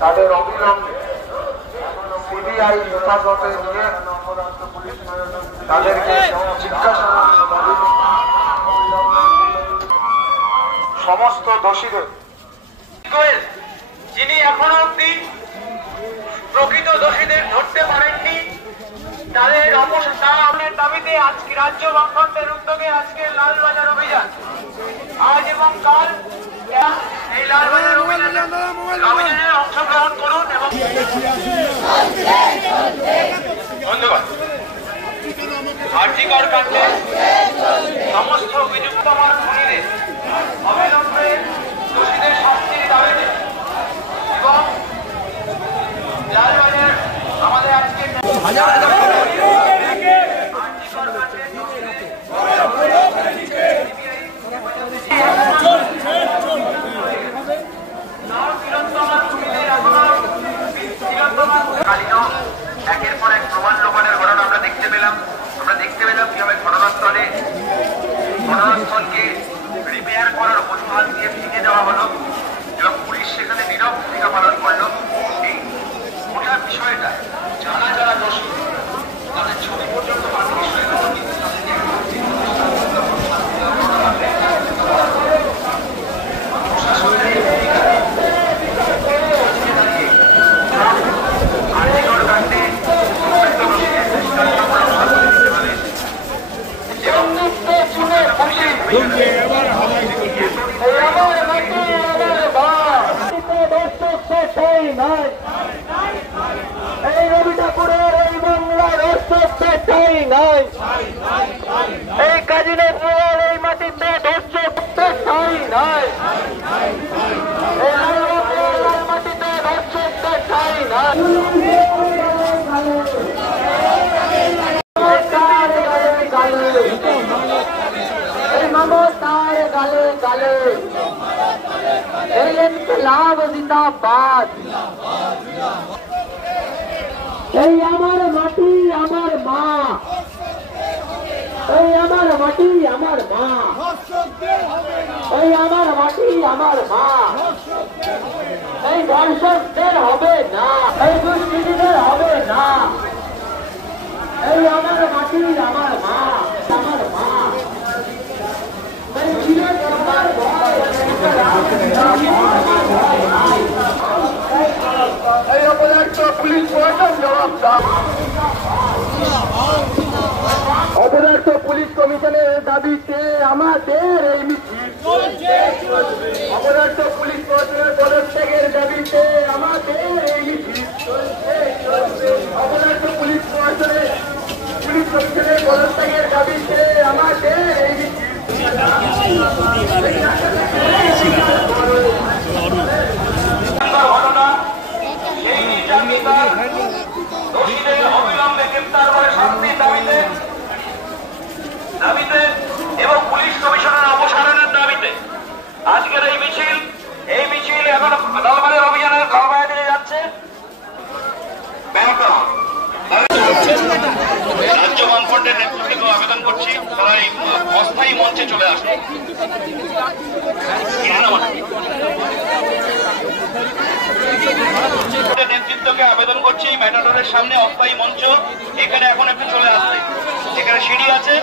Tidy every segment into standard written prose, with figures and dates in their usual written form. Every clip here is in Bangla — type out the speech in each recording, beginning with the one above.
তাদের অবিলম্বে সিবিআই হেফাজতে নিয়ে তাদেরকে জিজ্ঞাসাবাদ সমস্ত দোষীদের যিনি এখনো অব্দি প্রকৃত দোষীদের ধরতে পারেননি তাদের অপসারণের দাবিতে আজকে রাজ্য বামফ্রন্টের উদ্যোগে আজকে লালবাজার অভিযান আজ এবং কাল এই লালবাজার অভিযানে অংশগ্রহণ করুন এবং বন্ধুগণ আর্জিকর কাণ্ডে সমস্ত অভিযুক্তমান খুনিদের অবিলম্বে দোষীদের শাস্তির দাবিতে এবং লালবাজার আমাদের আজকে একের পর এক প্রমাণ লোপানের ঘটনা আমরা দেখতে পেলাম কিভাবে ঘটনাস্থলকে রিপেয়ার করার অজুহাত দিয়ে ভেঙে দেওয়া হলো এবং পুলিশ সেখানে নীরব ভূমিকা পালন করলো। এই গোটা বিষয়টা যারা যারা দোষী তাদের ছবি পর্যন্ত এই রবি ঠাকুরের এই বাংলার অস্ত্রটাই নাই, এই কাজী নজরুলের এই মাটিতে ধর্ষকটাই নাই, এই মাটিতে ধর্ষকটাই নাই। এই মমতার গালে গালে এই ইনকলাব জিন্দাবাদ। এই আমার মাটি আমার মা, এই আমার মাটি আমার মা, এই আমার মাটি আমার মা। এই ধর্ষকদের হবে না, এই দুষ্কৃতীদের হবে না। এই আমার মাটি আমার মা, আমার মা। এই অপদার্থ পুলিশ প্রশাসন জবাবদার। অপদার্থ পুলিশ কমিশনের দাবিতে আমাদের এই মিছিল, অপদার্থ পুলিশ প্রশাসনের পদত্যাগের দাবিতে আমাদের এই মিছিল, অপদার্থ পুলিশ প্রশাসনের পুলিশ কমিশনের পদত্যাগের দাবিতে আমাদের এই মিছিল। দোষীদের অবিলম্বে গ্রেপ্তার করে শাস্তির দাবিতে এবং পুলিশ কমিশনের অপসারণের দাবিতে আজকের এই মিছিল এখন লালবাজার অভিযানের লালবাজারে যাচ্ছে। রাজ্য বামফ্রন্টের নেতৃত্বে আবেদন করছি তারা এই অস্থায়ী মঞ্চে চলে আসবে। নেতৃত্বকে আবেদন করছি ম্যাটাডোরের সামনে অস্থায়ী মঞ্চ এখানে এখন একটু চলে আসবে। এখানে সিঁড়ি আছে।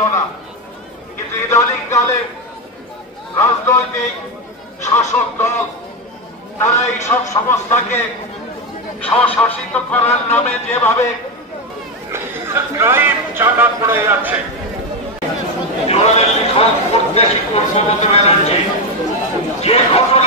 ছিল না, কিন্তু ইদানিং কালে রাজনৈতিক শাসক দল তারা এইসব সংস্থাকে স্বশাসিত করার নামে যেভাবে ক্রাইম চাকা পড়ে যাচ্ছে, জোরালি লিখন করতে শিখুন মমতা ব্যানার্জি যে ঘটনা